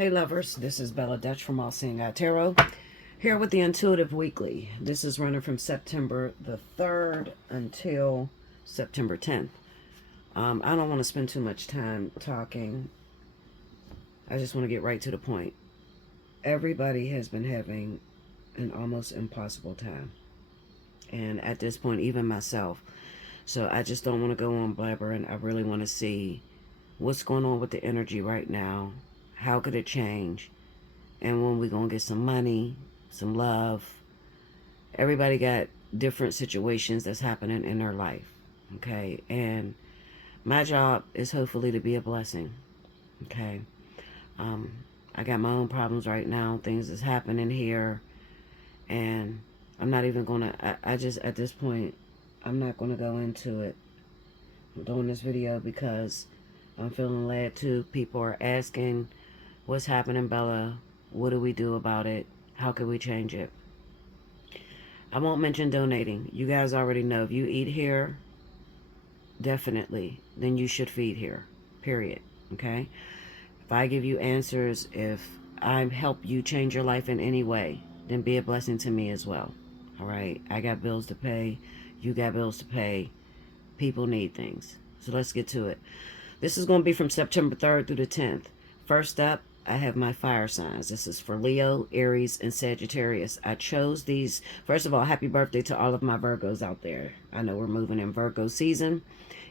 Hey lovers, this is Bella Dutch from Allseeingeyetarot, here with the Intuitive Weekly. This is running from September the 3rd until September 10th. I don't want to spend too much time talking. I just want to get right to the point. Everybody has been having an almost impossible time. And at this point, even myself. So I just don't want to go on blabbering. I really want to see what's going on with the energy right now. How could it change? And when we're going to get some money, some love. Everybody got different situations that's happening in their life. Okay? And my job is hopefully to be a blessing. Okay? I got my own problems right now. Things that's happening here. And I'm not even going to... I just, at this point, I'm not going to go into it. I'm doing this video because I'm feeling led to. People are asking, what's happening, Bella? What do we do about it? How can we change it? I won't mention donating. You guys already know. If you eat here, definitely, then you should feed here. Period. Okay? If I give you answers, if I help you change your life in any way, then be a blessing to me as well. All right? I got bills to pay. You got bills to pay. People need things. So let's get to it. This is going to be from September 3rd through the 10th. First up, I have my fire signs. This is for Leo, Aries, and Sagittarius. I chose these. First of all, happy birthday to all of my Virgos out there. I know we're moving in Virgo season.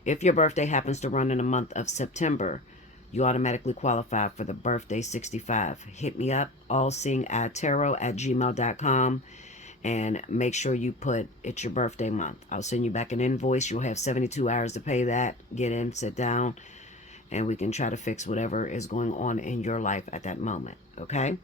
If your birthday happens to run in the month of September, you automatically qualify for the birthday 65. Hit me up, allseeingeyetarot@gmail.com, and make sure you put it's your birthday month. I'll send you back an invoice. You'll have 72 hours to pay that. Get in, sit down, and we can try to fix whatever is going on in your life at that moment. Okay?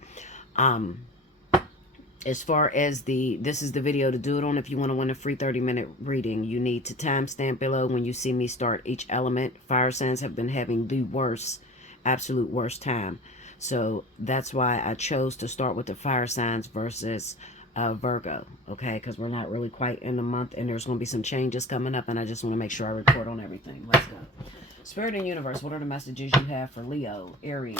As far as this is the video to do it on. If you want to win a free 30-minute reading, you need to timestamp below when you see me start each element. Fire signs have been having the worst, absolute worst time. So that's why I chose to start with the fire signs versus Virgo. Okay? Because we're not really quite in the month, and there's going to be some changes coming up, and I just want to make sure I report on everything. Let's go. Spirit and Universe, what are the messages you have for Leo, Aries,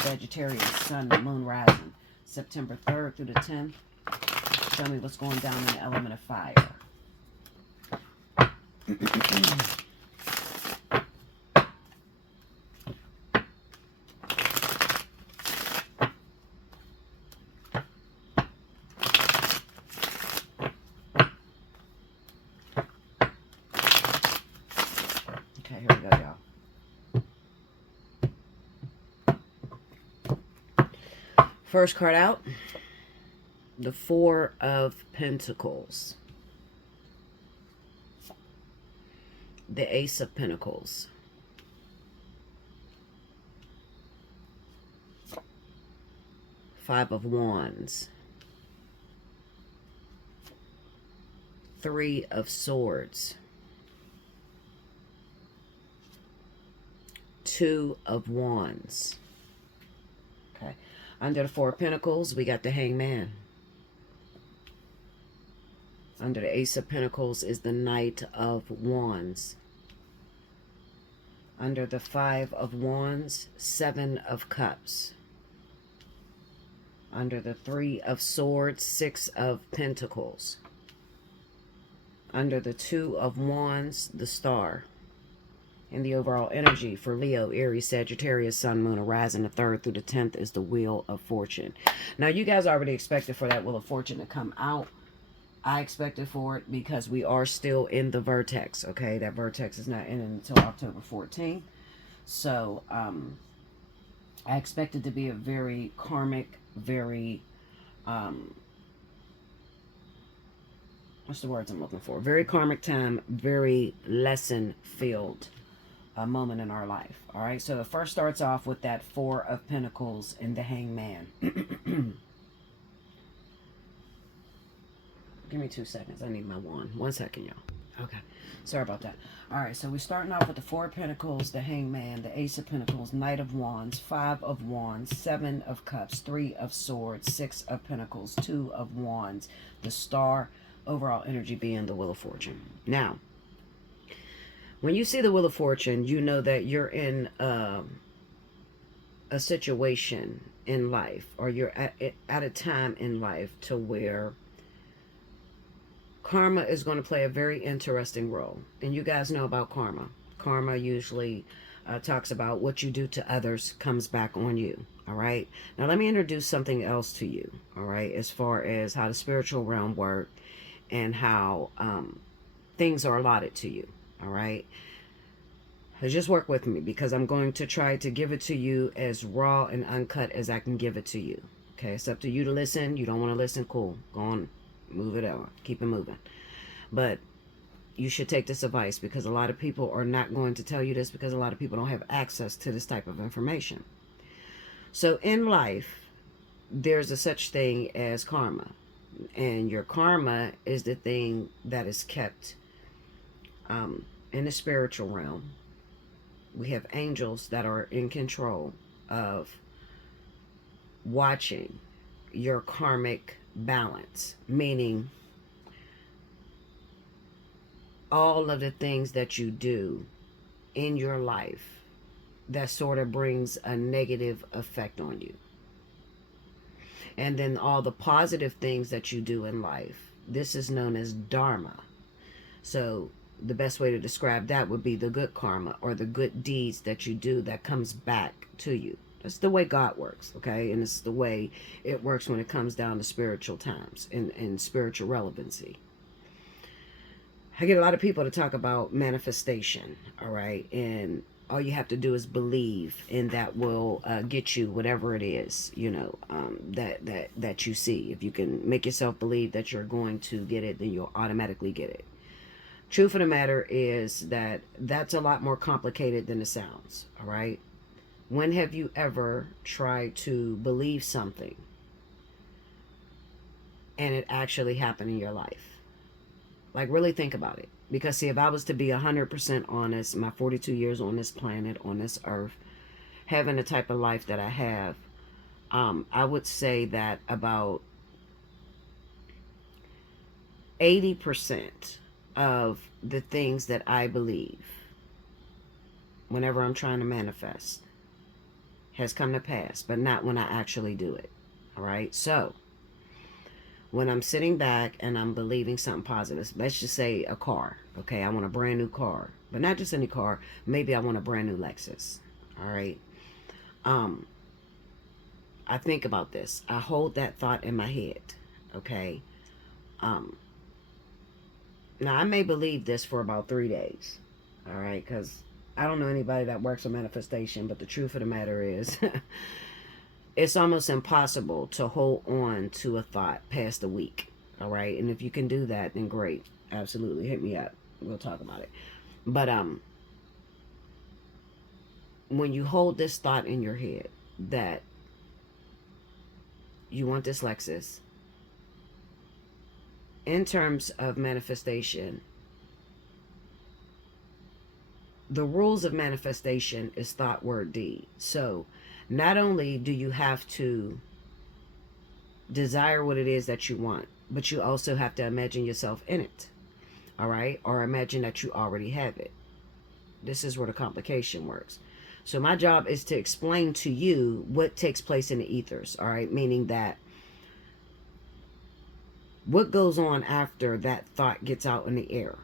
Sagittarius, Sun, Moon, Rising, September 3rd through the 10th? Show me what's going down in the element of fire. Okay, here we go, y'all. First card out, the Four of Pentacles, the Ace of Pentacles, Five of Wands, Three of Swords, Two of Wands. Okay. Under the Four of Pentacles, we got the Hangman. Under the Ace of Pentacles is the Knight of Wands. Under the Five of Wands, Seven of Cups. Under the Three of Swords, Six of Pentacles. Under the Two of Wands, the Star. And the overall energy for Leo, Aries, Sagittarius, Sun, Moon, and Rising, the 3rd through the 10th is the Wheel of Fortune. Now, you guys already expected for that Wheel of Fortune to come out. I expected for it because we are still in the vertex, okay? That vertex is not in until October 14th. So, I expected to be a very karmic, very, what's the words I'm looking for? Very karmic time, very lesson-filled moment in our life, all right? So, it first starts off with that Four of Pentacles and the Hangman. Give me 2 seconds. I need my wand. 1 second, y'all. Okay. Sorry about that. All right. So we're starting off with the Four of Pentacles, the Hangman, the Ace of Pentacles, Knight of Wands, Five of Wands, Seven of Cups, Three of Swords, Six of Pentacles, Two of Wands, the Star, overall energy being the Wheel of Fortune. Now, when you see the Wheel of Fortune, you know that you're in a situation in life, or you're at a time in life to where karma is going to play a very interesting role. And you guys know about karma. Karma usually talks about what you do to others comes back on you. All right. Now let me introduce something else to you. All right. As far as how the spiritual realm works and how things are allotted to you. All right. Just work with me, because I'm going to try to give it to you as raw and uncut as I can give it to you. Okay. It's up to you to listen. You don't want to listen. Cool. Go on. Move it on. Keep it moving. But you should take this advice, because a lot of people are not going to tell you this, because a lot of people don't have access to this type of information. So in life, there's a such thing as karma. And your karma is the thing that is kept in the spiritual realm. We have angels that are in control of watching your karmic balance, meaning all of the things that you do in your life that sort of brings a negative effect on you. And then all the positive things that you do in life, this is known as dharma. So the best way to describe that would be the good karma, or the good deeds that you do that comes back to you. That's the way God works, okay? And it's the way it works when it comes down to spiritual times and spiritual relevancy. I get a lot of people to talk about manifestation, all right? And all you have to do is believe, and that will get you whatever it is, you know, that you see. If you can make yourself believe that you're going to get it, then you'll automatically get it. Truth of the matter is that that's a lot more complicated than it sounds, all right? When have you ever tried to believe something and it actually happened in your life? Like, really think about it. Because, see, if I was to be 100% honest, my 42 years on this planet, on this earth, having the type of life that I have, I would say that about 80% of the things that I believe, whenever I'm trying to manifest, has come to pass, but not when I actually do it. All right? So, when I'm sitting back and I'm believing something positive, let's just say a car. Okay, I want a brand new car, but not just any car. Maybe I want a brand new Lexus. All right. I think about this. I hold that thought in my head. Okay. Now I may believe this for about 3 days. All right, because I don't know anybody that works on manifestation, but the truth of the matter is, it's almost impossible to hold on to a thought past a week. All right. And if you can do that, then great. Absolutely. Hit me up. We'll talk about it. But when you hold this thought in your head that you want this Lexus, in terms of manifestation, the rules of manifestation is thought, word, deed. So not only do you have to desire what it is that you want, but you also have to imagine yourself in it. All right? Or imagine that you already have it. This is where the complication works. So my job is to explain to you what takes place in the ethers. All right? Meaning that what goes on after that thought gets out in the air.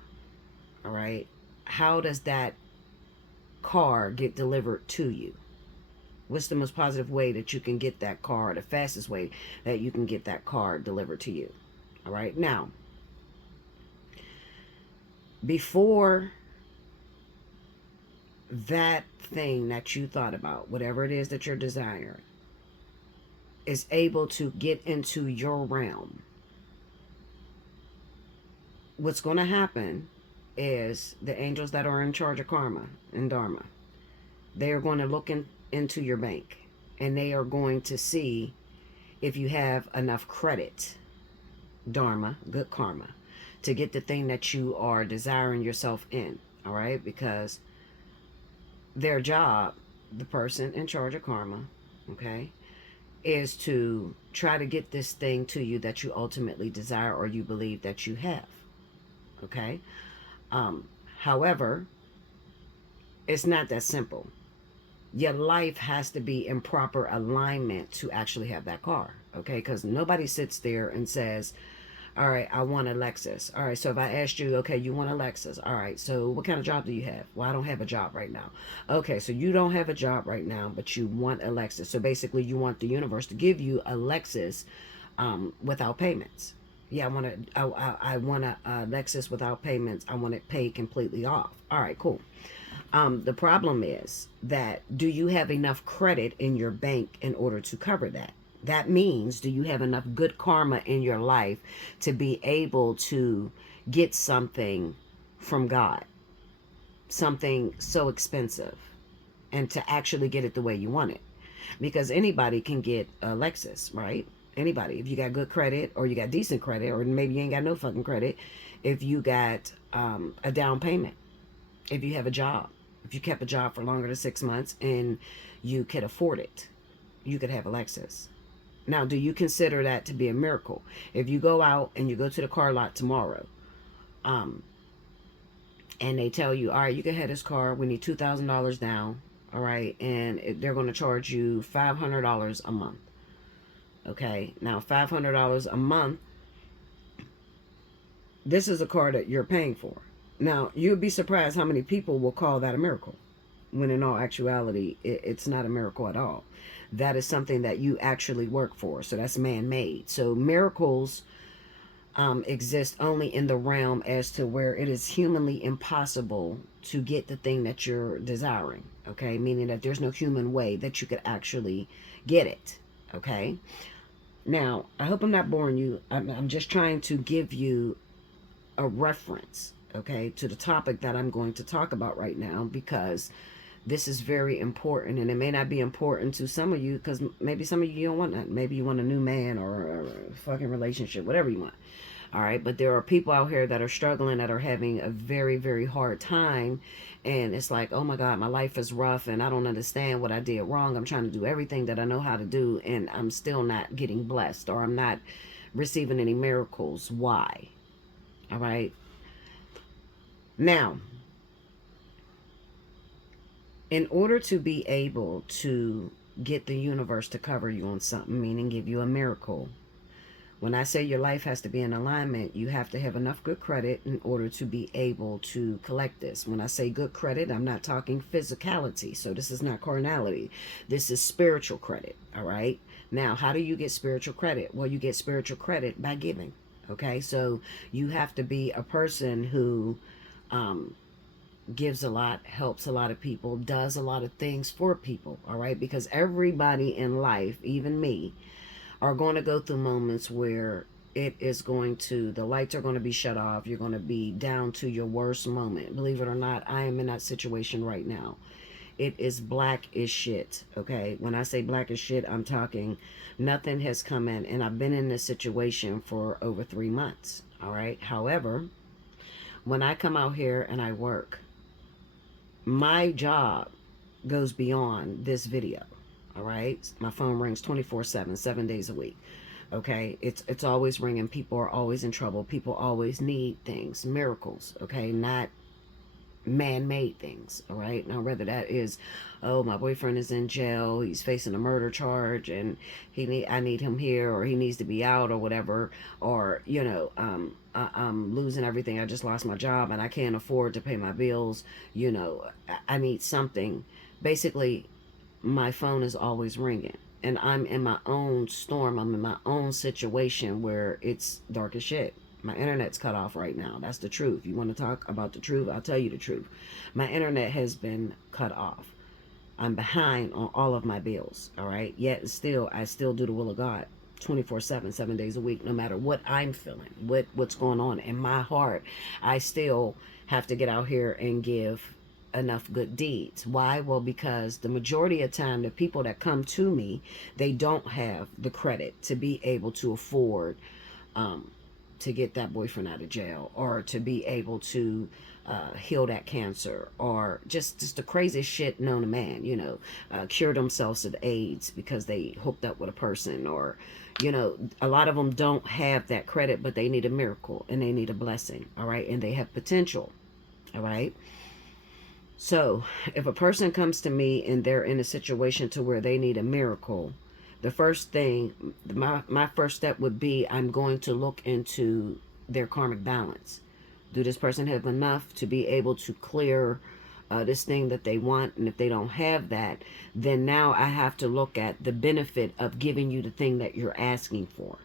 All right? How does that car get delivered to you? What's the most positive way that you can get that car, the fastest way that you can get that car delivered to you? All right. Now, before that thing that you thought about, whatever it is that you're desiring, is able to get into your realm, what's going to happen is the angels that are in charge of karma and dharma, they are going to look into your bank, and they are going to see if you have enough credit, dharma, good karma, to get the thing that you are desiring yourself in. All right? Because their job, the person in charge of karma, okay, is to try to get this thing to you that you ultimately desire, or you believe that you have. Okay? However, it's not that simple. Your life has to be in proper alignment to actually have that car. Okay, because nobody sits there and says, all right, I want a Lexus. All right, so if I asked you, okay, you want a Lexus. All right, so what kind of job do you have? Well, I don't have a job right now. Okay, so you don't have a job right now, but you want a Lexus. So basically, you want the universe to give you a Lexus without payments. Yeah, I want a Lexus without payments. I want it paid completely off. All right, cool. The problem is that, do you have enough credit in your bank in order to cover that? That means, do you have enough good karma in your life to be able to get something from God, something so expensive, and to actually get it the way you want it? Because anybody can get a Lexus, right? Anybody. If you got good credit, or you got decent credit, or maybe you ain't got no fucking credit, if you got a down payment, if you have a job, if you kept a job for longer than 6 months and you could afford it, you could have a Lexus. Now, do you consider that to be a miracle? If you go out and you go to the car lot tomorrow, and they tell you, all right, you can have this car, we need $2,000 down, all right, and they're going to charge you $500 a month. Okay, now $500 a month, this is a car that you're paying for. Now, you'd be surprised how many people will call that a miracle, when in all actuality, it's not a miracle at all. That is something that you actually work for. So that's man-made. So miracles exist only in the realm as to where it is humanly impossible to get the thing that you're desiring. Okay, meaning that there's no human way that you could actually get it. Okay, now I hope I'm not boring you. I'm just trying to give you a reference, okay, to the topic that I'm going to talk about right now, because this is very important, and it may not be important to some of you, because maybe some of you don't want that. Maybe you want a new man, or a fucking relationship, whatever you want. All right, but there are people out here that are struggling, that are having a very, very hard time, and it's like, oh my God, my life is rough, and I don't understand what I did wrong. I'm trying to do everything that I know how to do, and I'm still not getting blessed, or I'm not receiving any miracles. Why? All right. Now, in order to be able to get the universe to cover you on something, meaning give you a miracle, when I say your life has to be in alignment, you have to have enough good credit in order to be able to collect this. When I say good credit, I'm not talking physicality. So this is not carnality. This is spiritual credit. All right. Now, how do you get spiritual credit? Well, you get spiritual credit by giving. Okay. So you have to be a person who gives a lot, helps a lot of people, does a lot of things for people. All right. Because everybody in life, even me, are going to go through moments where it is going to, the lights are going to be shut off. You're going to be down to your worst moment. Believe it or not, I am in that situation right now. It is black as shit. Okay. When I say black as shit, I'm talking nothing has come in, and I've been in this situation for over 3 months. All right. However, when I come out here and I work, my job goes beyond this video. All right. My phone rings 24/7, 7 days a week. Okay. It's always ringing. People are always in trouble. People always need things, miracles. Okay. Not man-made things. All right. Now, whether that is, oh, my boyfriend is in jail, he's facing a murder charge, and I need him here, or he needs to be out, or whatever, or I'm losing everything. I just lost my job and I can't afford to pay my bills. I need something. Basically, my phone is always ringing, and I'm in my own storm. I'm in my own situation where it's dark as shit. My internet's cut off right now. That's the truth. You want to talk about the truth? I'll tell you the truth. My internet has been cut off. I'm behind on all of my bills. All right. Yet still, I still do the will of God 24/7, 7 days a week, no matter what I'm feeling, what's going on in my heart. I still have to get out here and give enough good deeds. Why? Well, because the majority of time, the people that come to me, they don't have the credit to be able to afford to get that boyfriend out of jail, or to be able to heal that cancer, or just the craziest shit known to man, cure themselves of AIDS because they hooked up with a person, or a lot of them don't have that credit, but they need a miracle and they need a blessing. All right. And they have potential. All right. So if a person comes to me and they're in a situation to where they need a miracle, the first thing, my first step would be, I'm going to look into their karmic balance. Do this person have enough to be able to clear this thing that they want? And if they don't have that, then now I have to look at the benefit of giving you the thing that you're asking for.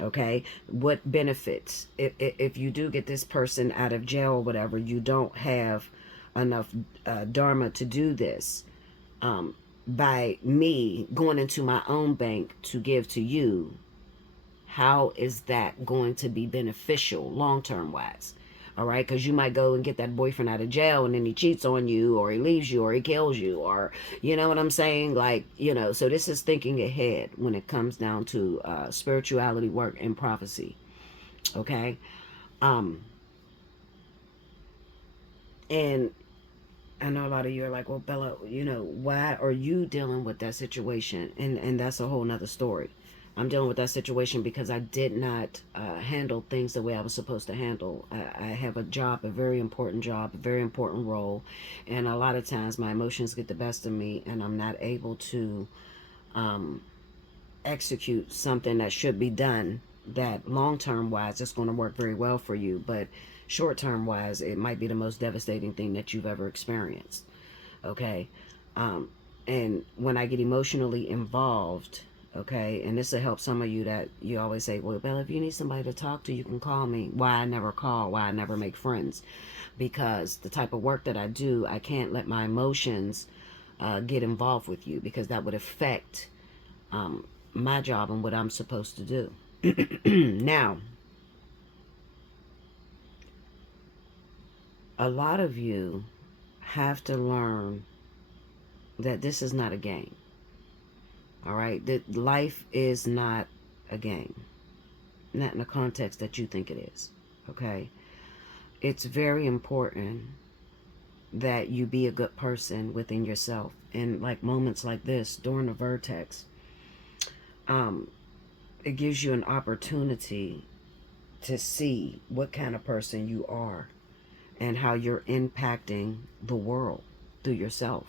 Okay, what benefits? If you do get this person out of jail or whatever, you don't have enough dharma to do this. By me going into my own bank to give to you, how is that going to be beneficial long-term wise? All right, because you might go and get that boyfriend out of jail and then he cheats on you, or he leaves you, or he kills you, or you know what I'm saying? Like, you know, so this is thinking ahead when it comes down to spirituality work and prophecy. Okay. And I know a lot of you are like, well, Bella, you know, why are you dealing with that situation? And that's a whole nother story. I'm dealing with that situation because I did not handle things the way I was supposed to handle. I have a job, a very important job, a very important role. And a lot of times my emotions get the best of me and I'm not able to execute something that should be done that long-term wise is going to work very well for you. But short-term wise, it might be the most devastating thing that you've ever experienced. Okay. And when I get emotionally involved, okay, and this will help some of you that you always say, well, Bella, if you need somebody to talk to, you can call me. Why I never call, why I never make friends. Because the type of work that I do, I can't let my emotions get involved with you, because that would affect my job and what I'm supposed to do. Now, a lot of you have to learn that this is not a game. All right, that life is not a game, not in the context that you think it is. Okay, it's very important that you be a good person within yourself. And like moments like this during the vertex, it gives you an opportunity to see what kind of person you are and how you're impacting the world through yourself.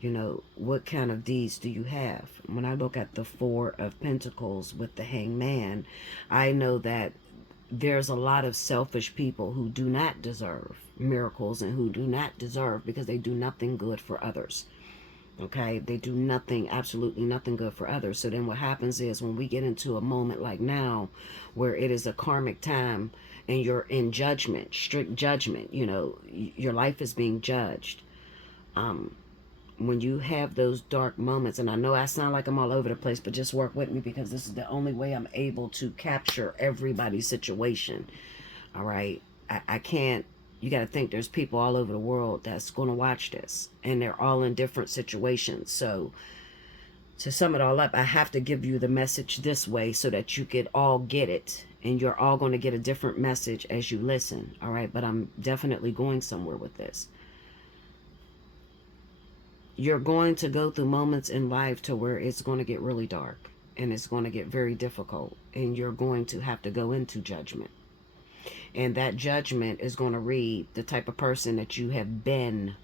You know, what kind of deeds do you have? When I look at the Four of Pentacles with the Hangman, I know that there's a lot of selfish people who do not deserve miracles and who do not deserve, because they do nothing good for others. Okay, they do nothing, absolutely nothing good for others. So then what happens is, when we get into a moment like now where it is a karmic time and you're in judgment, strict judgment, you know, your life is being judged. When you have those dark moments, and I know I sound like I'm all over the place, but just work with me, because this is the only way I'm able to capture everybody's situation. All right, I can't. You got to think there's people all over the world that's going to watch this, and they're all in different situations. So to sum it all up, I have to give you the message this way so that you could all get it, and you're all going to get a different message as you listen. All right, but I'm definitely going somewhere with this. You're going to go through moments in life to where it's going to get really dark and it's going to get very difficult, and you're going to have to go into judgment. And that judgment is going to read the type of person that you have been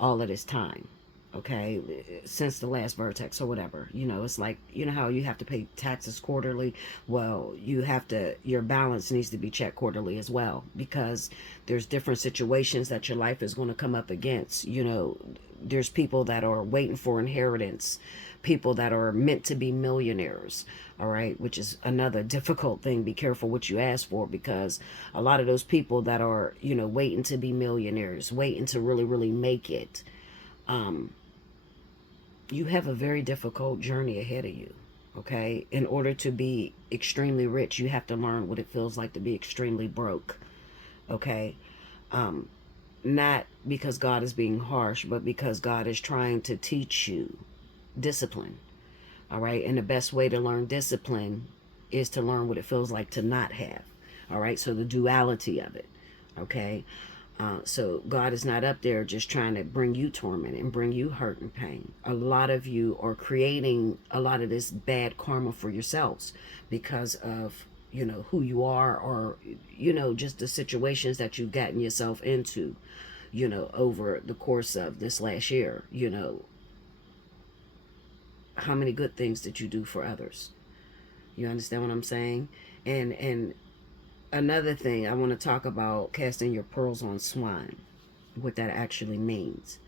all of this time. Okay, since the last vertex or whatever. You know, it's like, you know how you have to pay taxes quarterly? Well, you have to, your balance needs to be checked quarterly as well, because there's different situations that your life is going to come up against. You know, there's people that are waiting for inheritance, people that are meant to be millionaires. All right, which is another difficult thing. Be careful what you ask for, because a lot of those people that are, you know, waiting to be millionaires, waiting to really, really make it, you have a very difficult journey ahead of you. Okay, in order to be extremely rich, you have to learn what it feels like to be extremely broke. Okay, not because God is being harsh, but because God is trying to teach you discipline. All right, and the best way to learn discipline is to learn what it feels like to not have. All right, so the duality of it. Okay, so God is not up there just trying to bring you torment and bring you hurt and pain. A lot of you are creating a lot of this bad karma for yourselves because of, you know, who you are, or, you know, just the situations that you've gotten yourself into. you know, over the course of this last year. You know, how many good things did you do for others? You understand what I'm saying? And another thing, I want to talk about casting your pearls on swine, what that actually means.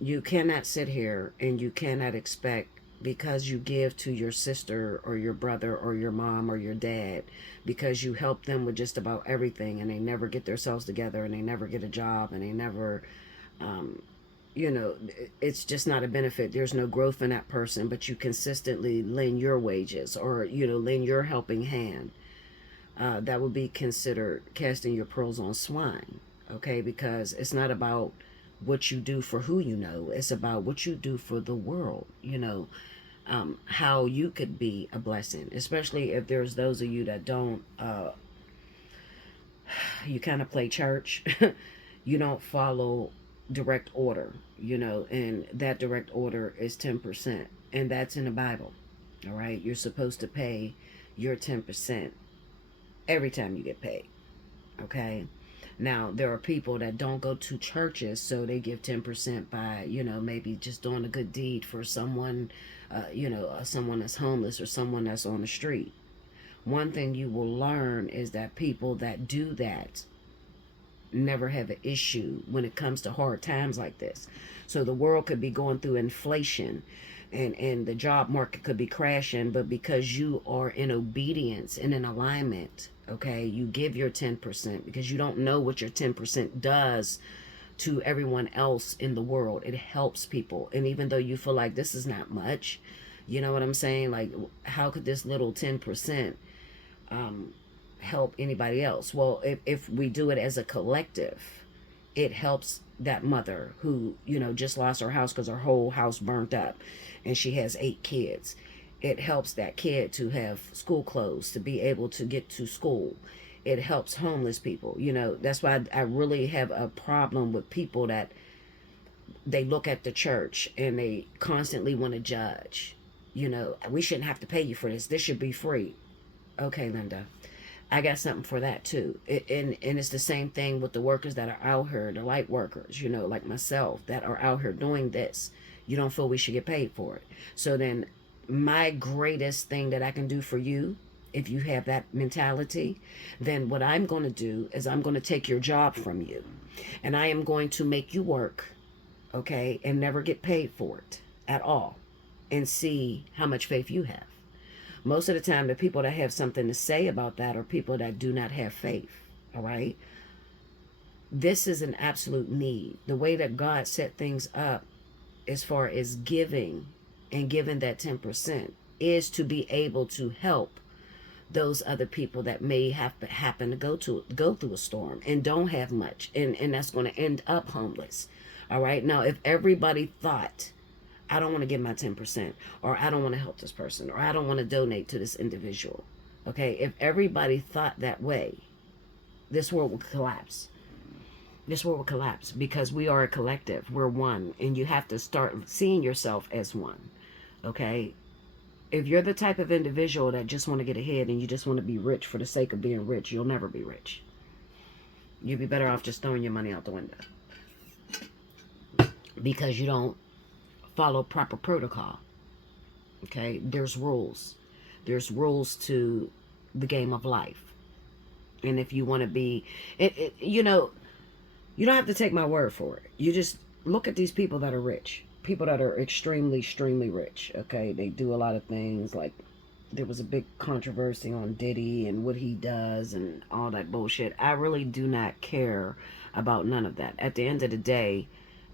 You cannot sit here and you cannot expect, because you give to your sister or your brother or your mom or your dad, because you help them with just about everything, and they never get themselves together, and they never get a job, and they never, you know, it's just not a benefit. There's no growth in that person, but you consistently lend your wages, or, you know, lend your helping hand. That would be considered casting your pearls on swine, okay? Because it's not about what you do for who you know. It's about what you do for the world, you know, how you could be a blessing, especially if there's those of you that don't, you kind of play church. You don't follow direct order, you know, and that direct order is 10%, and that's in the Bible. All right, you're supposed to pay your 10% every time you get paid. Okay, now there are people that don't go to churches, so they give 10% by, you know, maybe just doing a good deed for someone, you know, someone that's homeless or someone that's on the street. One thing you will learn is that people that do that never have an issue when it comes to hard times like this. So the world could be going through inflation, and the job market could be crashing, but because you are in obedience and in alignment, okay, you give your 10%, because you don't know what your 10% does to everyone else in the world. It helps people. And even though you feel like this is not much, you know what I'm saying? Like, how could this little 10% help anybody else? Well, if we do it as a collective, it helps that mother who, you know, just lost her house because her whole house burnt up, and she has 8 kids. It helps that kid to have school clothes, to be able to get to school. It helps homeless people. You know, that's why I really have a problem with people that they look at the church and they constantly want to judge. You know, we shouldn't have to pay you for this. This should be free. Okay, Linda, I got something for that too. And it's the same thing with the workers that are out here, the light workers, you know, like myself, that are out here doing this. You don't feel we should get paid for it. So then my greatest thing that I can do for you, if you have that mentality, then what I'm going to do is I'm going to take your job from you, and I am going to make you work, okay, and never get paid for it at all, and see how much faith you have. Most of the time, the people that have something to say about that are people that do not have faith, all right? This is an absolute need. The way that God set things up as far as giving and giving that 10% is to be able to help those other people that may happen to go through a storm and don't have much, and that's going to end up homeless. All right, now if everybody thought, I don't want to give my 10%, or I don't want to help this person, or I don't want to donate to this individual, okay, if everybody thought that way, this world would collapse. This world will collapse, because we are a collective. We're one, and you have to start seeing yourself as one. Okay, if you're the type of individual that just want to get ahead and you just want to be rich for the sake of being rich, you'll never be rich. You'd be better off just throwing your money out the window, because you don't follow proper protocol. Okay, there's rules. There's rules to the game of life. And if you want to be, you know, you don't have to take my word for it. You just look at these people that are rich. People that are extremely, extremely rich. Okay, they do a lot of things. Like, there was a big controversy on Diddy and what he does and all that bullshit. I really do not care about none of that. At the end of the day,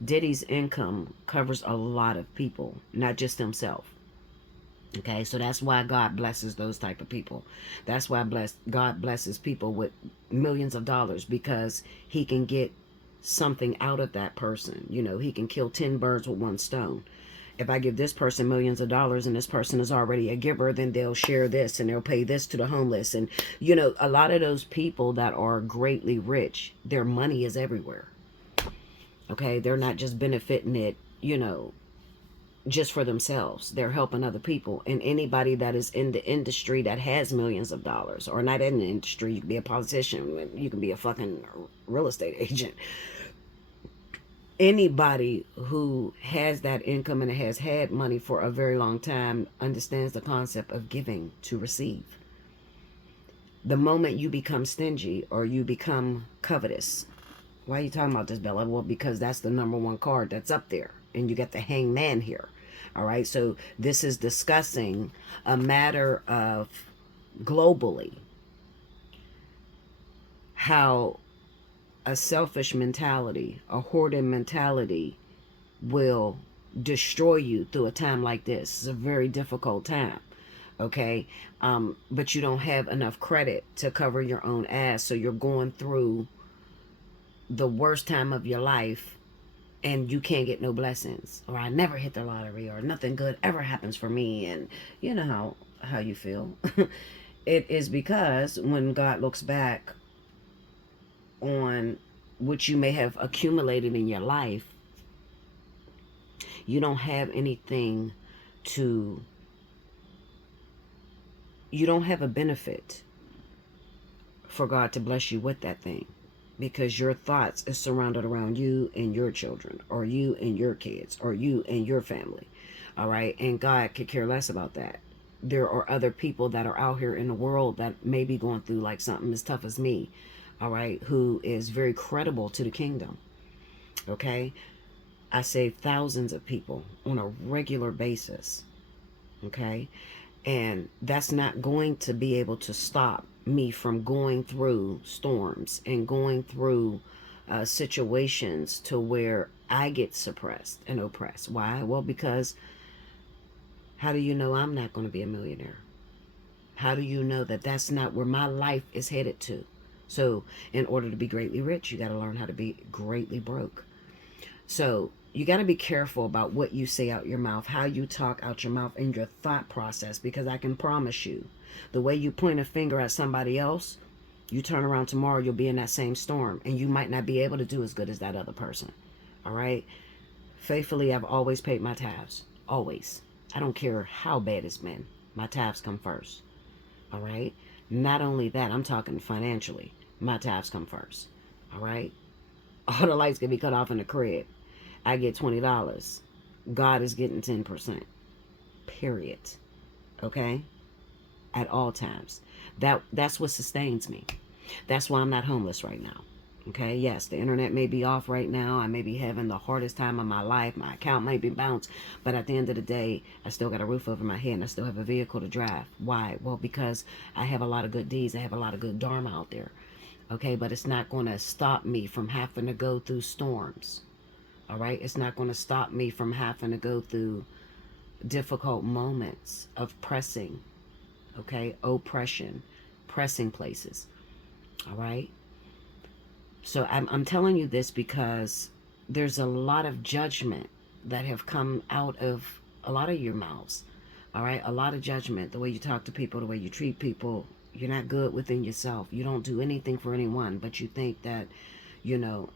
Diddy's income covers a lot of people, not just himself. Okay, so that's why God blesses those type of people. That's why God blesses people with millions of dollars, because he can get something out of that person. You know, he can kill 10 birds with one stone. If I give this person millions of dollars and this person is already a giver, then they'll share this and they'll pay this to the homeless. And, you know, a lot of those people that are greatly rich, their money is everywhere. Okay, they're not just benefiting it, you know, just for themselves. They're helping other people. And anybody that is in the industry that has millions of dollars, or not in the industry, you can be a politician, you can be a fucking real estate agent. Anybody who has that income and has had money for a very long time understands the concept of giving to receive. The moment you become stingy or you become covetous, why are you talking about this, Bella? Well, because that's the number one card that's up there. And you got the hangman here. All right. So this is discussing a matter of globally how a selfish mentality, a hoarding mentality will destroy you through a time like this. It's a very difficult time. Okay. But you don't have enough credit to cover your own ass. So you're going through the worst time of your life and you can't get no blessings, or I never hit the lottery, or nothing good ever happens for me. And you know how you feel. It is because when God looks back on what you may have accumulated in your life, you don't have anything to, you don't have a benefit for God to bless you with that thing, because your thoughts is surrounded around you and your children, or you and your kids, or you and your family. All right. And God could care less about that. There are other people that are out here in the world that may be going through like something as tough as me. All right. Who is very credible to the kingdom. Okay. I save thousands of people on a regular basis. Okay. And that's not going to be able to stop me from going through storms and going through situations to where I get suppressed and oppressed. Why? Well, because how do you know I'm not going to be a millionaire? How do you know that that's not where my life is headed to? So in order to be greatly rich, you got to learn how to be greatly broke. So you got to be careful about what you say out your mouth, how you talk out your mouth, and your thought process, because I can promise you, the way you point a finger at somebody else, you turn around tomorrow, you'll be in that same storm, and you might not be able to do as good as that other person. All right? Faithfully, I've always paid my tithes. Always. I don't care how bad it's been. My tithes come first. All right? Not only that, I'm talking financially. My tithes come first. All right? All the lights can be cut off in the crib. I get $20. God is getting 10%. Period. Okay? At all times. That's what sustains me. That's why I'm not homeless right now. Okay? Yes, the internet may be off right now. I may be having the hardest time of my life. My account may be bounced. But at the end of the day, I still got a roof over my head and I still have a vehicle to drive. Why? Well, because I have a lot of good deeds. I have a lot of good dharma out there. Okay? But it's not going to stop me from having to go through storms. All right? It's not going to stop me from having to go through difficult moments of pressing. Okay? Oppression. Pressing places. All right? So I'm telling you this because there's a lot of judgment that have come out of a lot of your mouths. All right? A lot of judgment. The way you talk to people, the way you treat people. You're not good within yourself. You don't do anything for anyone, but you think that, you know,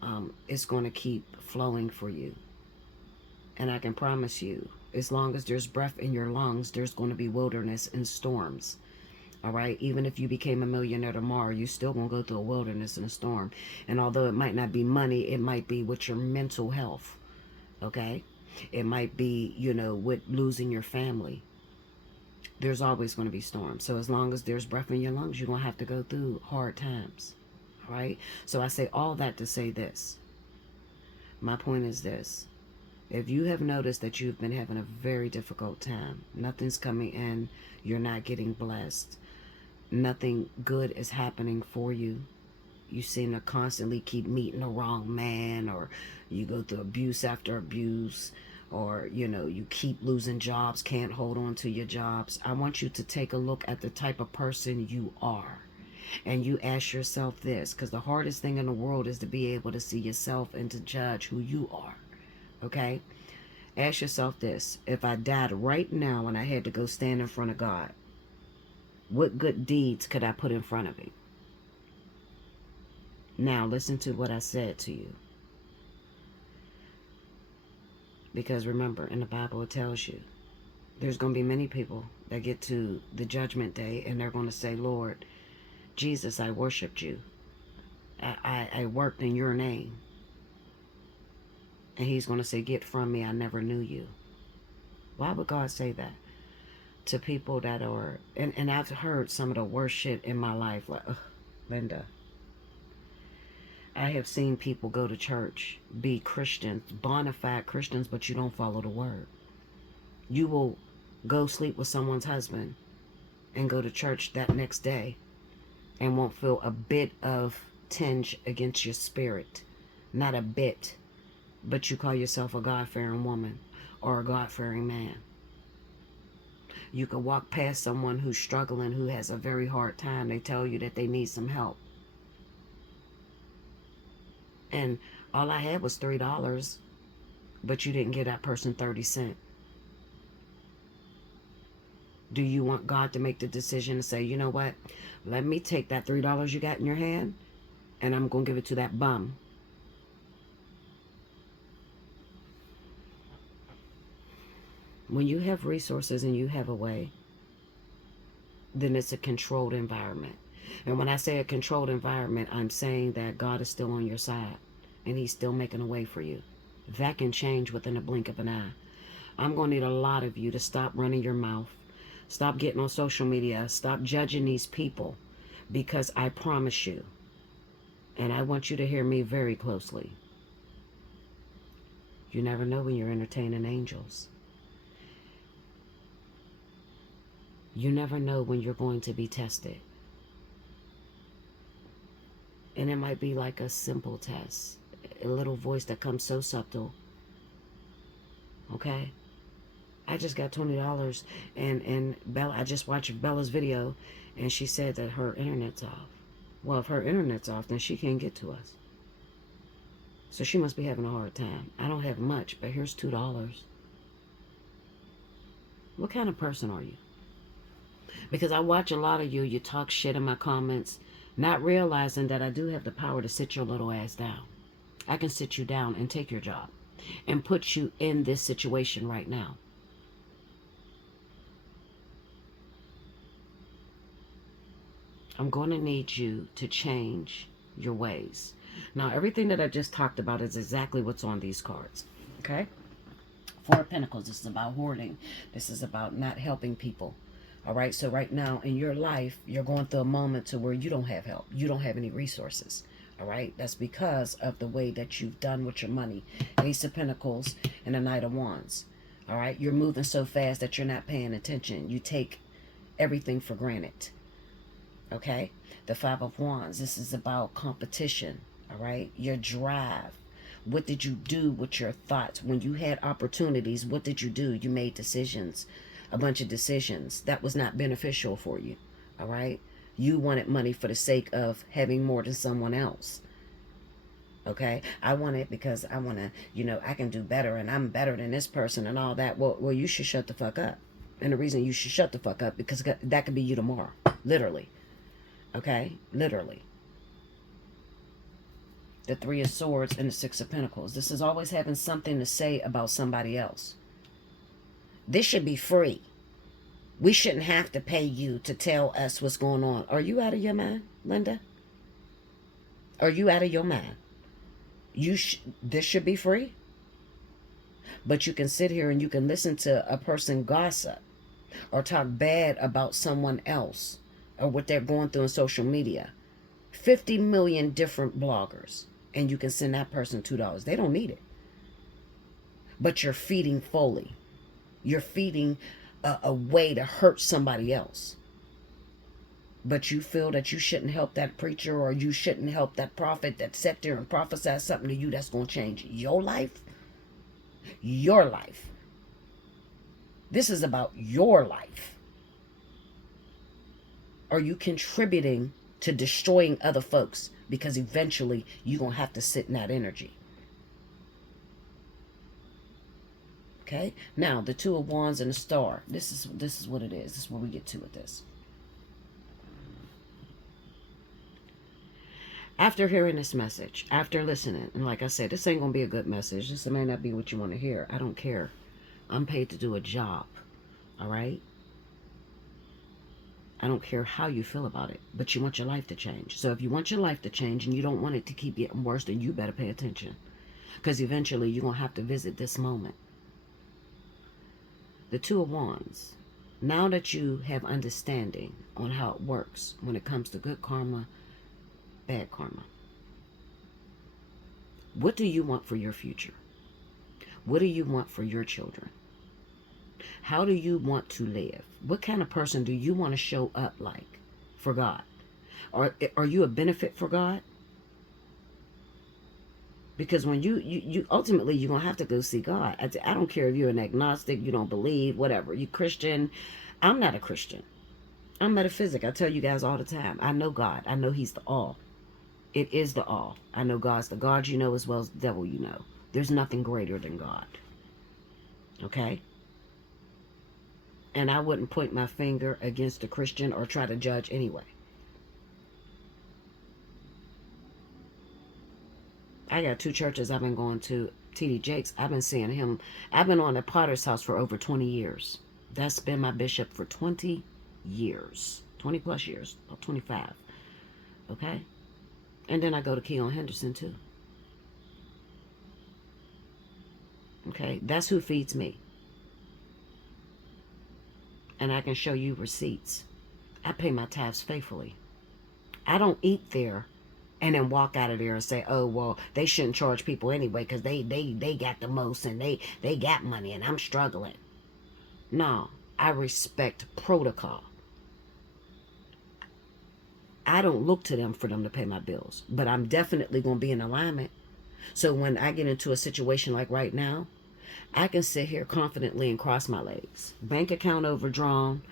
it's going to keep flowing for you. And I can promise you, as long as there's breath in your lungs, there's going to be wilderness and storms. All right? Even if you became a millionaire tomorrow, you're still going to go through a wilderness and a storm. And although it might not be money, it might be with your mental health. Okay? It might be, you know, with losing your family. There's always going to be storms. So as long as there's breath in your lungs, you're going to have to go through hard times. All right? So I say all that to say this. My point is this. If you have noticed that you've been having a very difficult time, nothing's coming in, you're not getting blessed, nothing good is happening for you, you seem to constantly keep meeting the wrong man, or you go through abuse after abuse, or, you know, you keep losing jobs, can't hold on to your jobs, I want you to take a look at the type of person you are. And you ask yourself this, because the hardest thing in the world is to be able to see yourself and to judge who you are. Okay? Ask yourself this. If I died right now and I had to go stand in front of God, what good deeds could I put in front of him? Now listen to what I said to you. Because remember, in the Bible it tells you there's going to be many people that get to the judgment day and they're going to say, Lord Jesus, I worshiped you. I worked in your name. And he's going to say, get from me, I never knew you. Why would God say that to people that are, and I've heard some of the worst shit in my life, like, ugh, Linda. I have seen people go to church, be Christians, bona fide Christians, but you don't follow the word. You will go sleep with someone's husband and go to church that next day and won't feel a bit of tinge against your spirit. Not a bit. But you call yourself a God-fearing woman or a God-fearing man. You can walk past someone who's struggling, who has a very hard time. They tell you that they need some help. And all I had was $3, but you didn't give that person 30 cents. Do you want God to make the decision to say, you know what? Let me take that $3 you got in your hand and I'm going to give it to that bum. When you have resources and you have a way, then it's a controlled environment. And when I say a controlled environment, I'm saying that God is still on your side and he's still making a way for you. That can change within a blink of an eye. I'm going to need a lot of you to stop running your mouth. Stop getting on social media. Stop judging these people, because I promise you, and I want you to hear me very closely, you never know when you're entertaining angels. You never know when you're going to be tested. And it might be like a simple test, a little voice that comes so subtle. Okay? I just got $20 and Bella, I just watched Bella's video and she said that her internet's off. Well, if her internet's off, then she can't get to us. So she must be having a hard time. I don't have much, but here's $2. What kind of person are you? Because I watch a lot of you, you talk shit in my comments, not realizing that I do have the power to sit your little ass down. I can sit you down and take your job and put you in this situation right now. I'm going to need you to change your ways. Now, everything that I just talked about is exactly what's on these cards. Okay? Four of Pentacles. This is about hoarding. This is about not helping people. All right? So right now in your life, you're going through a moment to where you don't have help. You don't have any resources. All right? That's because of the way that you've done with your money. Ace of Pentacles and the Knight of Wands. All right? You're moving so fast that you're not paying attention. You take everything for granted. Okay? The Five of Wands. This is about competition. All right? Your drive. What did you do with your thoughts? When you had opportunities, what did you do? You made decisions. A bunch of decisions that was not beneficial for you. All right? You wanted money for the sake of having more than someone else. Okay? I want it because I want to, you know, I can do better and I'm better than this person and all that. Well, you should shut the fuck up. And the reason you should shut the fuck up, because that could be you tomorrow. Literally. Okay? Literally. The Three of Swords and the Six of Pentacles. This is always having something to say about somebody else. This should be free. We shouldn't have to pay you to tell us what's going on. Are you out of your mind, Linda? Are you out of your mind? This should be free. But you can sit here and you can listen to a person gossip or talk bad about someone else or what they're going through on social media. 50 million different bloggers, and you can send that person $2. They don't need it. But you're feeding fully. You're feeding a way to hurt somebody else. But you feel that you shouldn't help that preacher or you shouldn't help that prophet that sat there and prophesied something to you that's going to change your life. Your life. This is about your life. Are you contributing to destroying other folks? Because eventually you're going to have to sit in that energy. Okay? Now, the Two of Wands and the Star. This is what it is. This is what we get to with this. After hearing this message, after listening, and like I said, this ain't going to be a good message. This may not be what you want to hear. I don't care. I'm paid to do a job. All right? I don't care how you feel about it, but you want your life to change. So if you want your life to change and you don't want it to keep getting worse, then you better pay attention. Because eventually you're going to have to visit this moment. The Two of Wands. Now that you have understanding on how it works when it comes to good karma, bad karma. What do you want for your future? What do you want for your children? How do you want to live? What kind of person do you want to show up like for God? Are you a benefit for God? Because when you ultimately, you're going to have to go see God. I don't care if you're an agnostic, you don't believe, whatever. You Christian. I'm not a Christian. I'm metaphysic. I tell you guys all the time. I know God. I know he's the all. It is the all. I know God's the God you know as well as the devil you know. There's nothing greater than God. Okay? And I wouldn't point my finger against a Christian or try to judge anyway. I got 2 churches I've been going to. T.D. Jakes, I've been seeing him. I've been on the Potter's house for over 20 years. That's been my bishop for 20 years. 20 plus years. About 25. Okay? And then I go to Keon Henderson too. Okay? That's who feeds me. And I can show you receipts. I pay my tithes faithfully. I don't eat there and then walk out of there and say, oh, well, they shouldn't charge people anyway because they got the most and they got money and I'm struggling. No, I respect protocol. I don't look to them for them to pay my bills, but I'm definitely going to be in alignment. So when I get into a situation like right now, I can sit here confidently and cross my legs. Bank account overdrawn,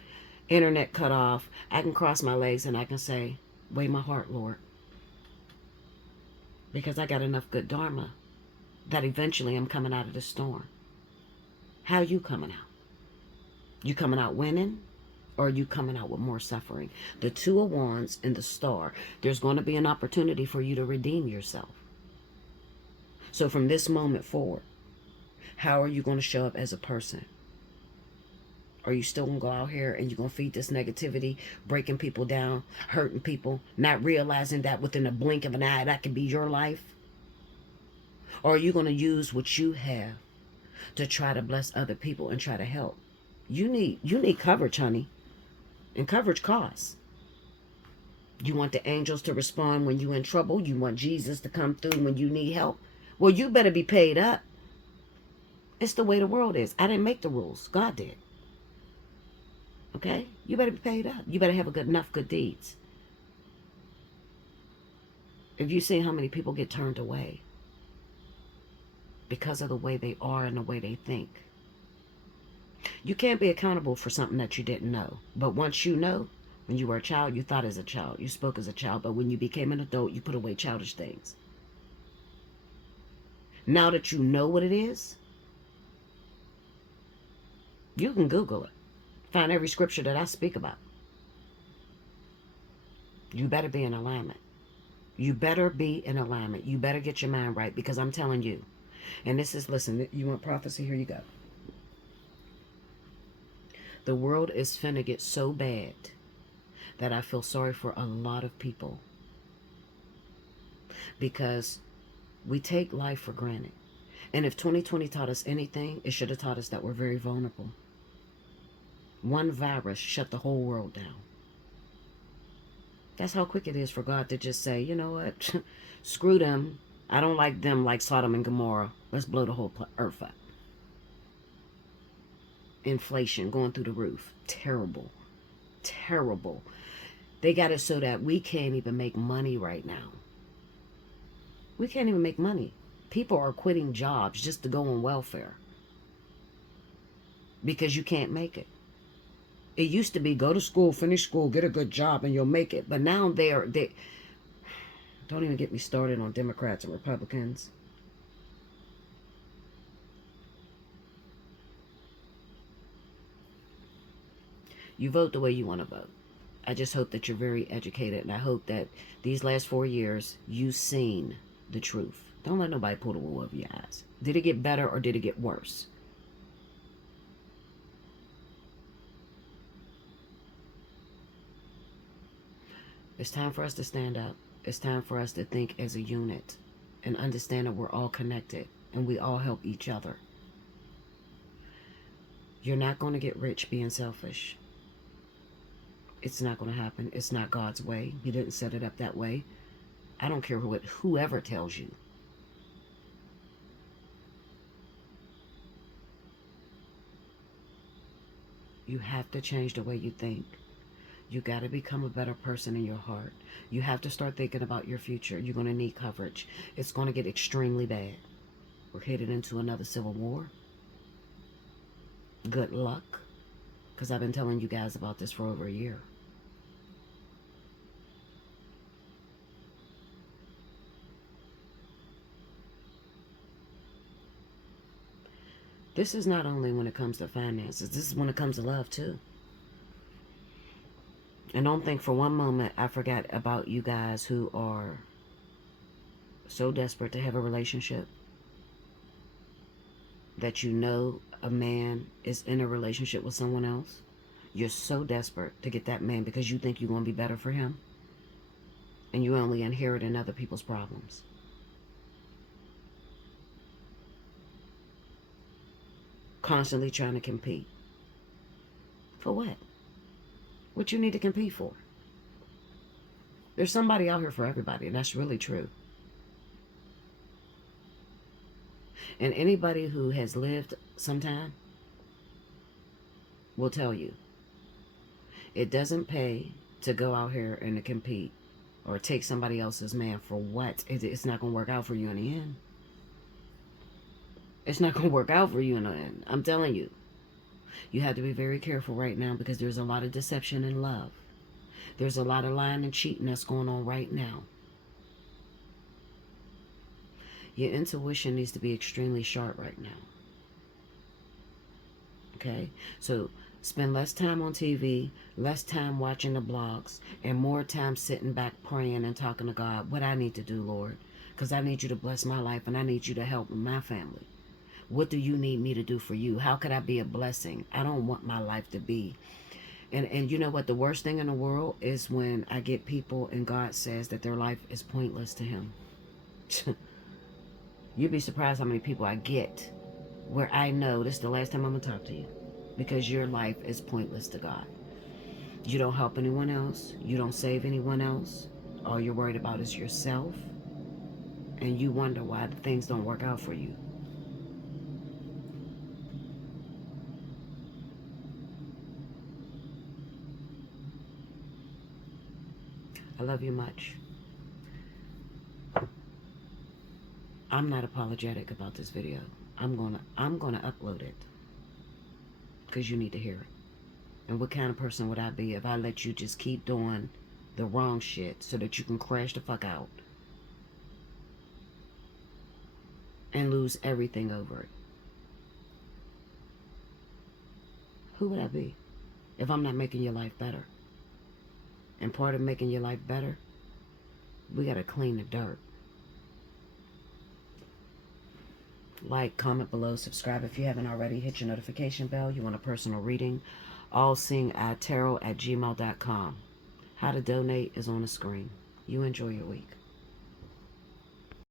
internet cut off. I can cross my legs and I can say, weigh my heart, Lord. Because I got enough good dharma that eventually I'm coming out of the storm. How you coming out? You coming out winning? Or are you coming out with more suffering? The Two of Wands and the Star. There's going to be an opportunity for you to redeem yourself. So from this moment forward, how are you going to show up as a person? Are you still going to go out here and you're going to feed this negativity, breaking people down, hurting people, not realizing that within a blink of an eye that could be your life? Or are you going to use what you have to try to bless other people and try to help? You need coverage, honey. And coverage costs. You want the angels to respond when you're in trouble. You want Jesus to come through when you need help. Well, you better be paid up. It's the way the world is. I didn't make the rules. God did. Okay? You better be paid up. You better have enough good deeds. If you see how many people get turned away because of the way they are and the way they think. You can't be accountable for something that you didn't know. But once you know, when you were a child, you thought as a child. You spoke as a child. But when you became an adult, you put away childish things. Now that you know what it is, you can Google it. Find every scripture that I speak about. You better be in alignment. You better be in alignment. You better get your mind right because I'm telling you. And this is, listen, you want prophecy? Here you go. The world is finna get so bad that I feel sorry for a lot of people. Because we take life for granted. And if 2020 taught us anything, it should have taught us that we're very vulnerable. One virus shut the whole world down. That's how quick it is for God to just say, you know what? Screw them. I don't like them like Sodom and Gomorrah. Let's blow the whole earth up. Inflation going through the roof. Terrible. Terrible. They got it so that we can't even make money right now. We can't even make money. People are quitting jobs just to go on welfare. Because you can't make it. It used to be go to school, finish school, get a good job, and you'll make it. But now they don't even get me started on Democrats and Republicans. You vote the way you want to vote. I just hope that you're very educated, and I hope that these last 4 years you've seen the truth. Don't let nobody pull the wool over your eyes. Did it get better or did it get worse? It's time for us to stand up. It's time for us to think as a unit and understand that we're all connected and we all help each other. You're not going to get rich being selfish. It's not going to happen. It's not God's way. He didn't set it up that way. I don't care whoever tells you. You have to change the way you think. You got to become a better person in your heart. You have to start thinking about your future. You're going to need coverage. It's going to get extremely bad. We're headed into another civil war. Good luck. Because I've been telling you guys about this for over a year. This is not only when it comes to finances. This is when it comes to love too. And don't think for one moment I forgot about you guys who are so desperate to have a relationship that you know a man is in a relationship with someone else. You're so desperate to get that man because you think you're going to be better for him. And you only inheriting other people's problems. Constantly trying to compete. For what? What you need to compete for? There's somebody out here for everybody, and that's really true. And anybody who has lived sometime will tell you it doesn't pay to go out here and to compete or take somebody else's man for what? It's not going to work out for you in the end. It's not going to work out for you in the end. I'm telling you. You have to be very careful right now because there's a lot of deception in love. There's a lot of lying and cheating that's going on right now. Your intuition needs to be extremely sharp right now. Okay? So spend less time on TV, less time watching the blogs, and more time sitting back praying and talking to God. What I need to do, Lord. Because I need you to bless my life and I need you to help my family. What do you need me to do for you? How could I be a blessing? I don't want my life to be. And you know what? The worst thing in the world is when I get people and God says that their life is pointless to him. You'd be surprised how many people I get where I know this is the last time I'm going to talk to you. Because your life is pointless to God. You don't help anyone else. You don't save anyone else. All you're worried about is yourself. And you wonder why things don't work out for you. I love you much. I'm not apologetic about this video. I'm gonna upload it because you need to hear it. And what kind of person would I be if I let you just keep doing the wrong shit so that you can crash the fuck out and lose everything over it? Who would I be if I'm not making your life better? And part of making your life better, we got to clean the dirt. Like, comment below, subscribe if you haven't already. Hit your notification bell. You want a personal reading? Allseeingeyetarot@gmail.com. How to donate is on the screen. You enjoy your week.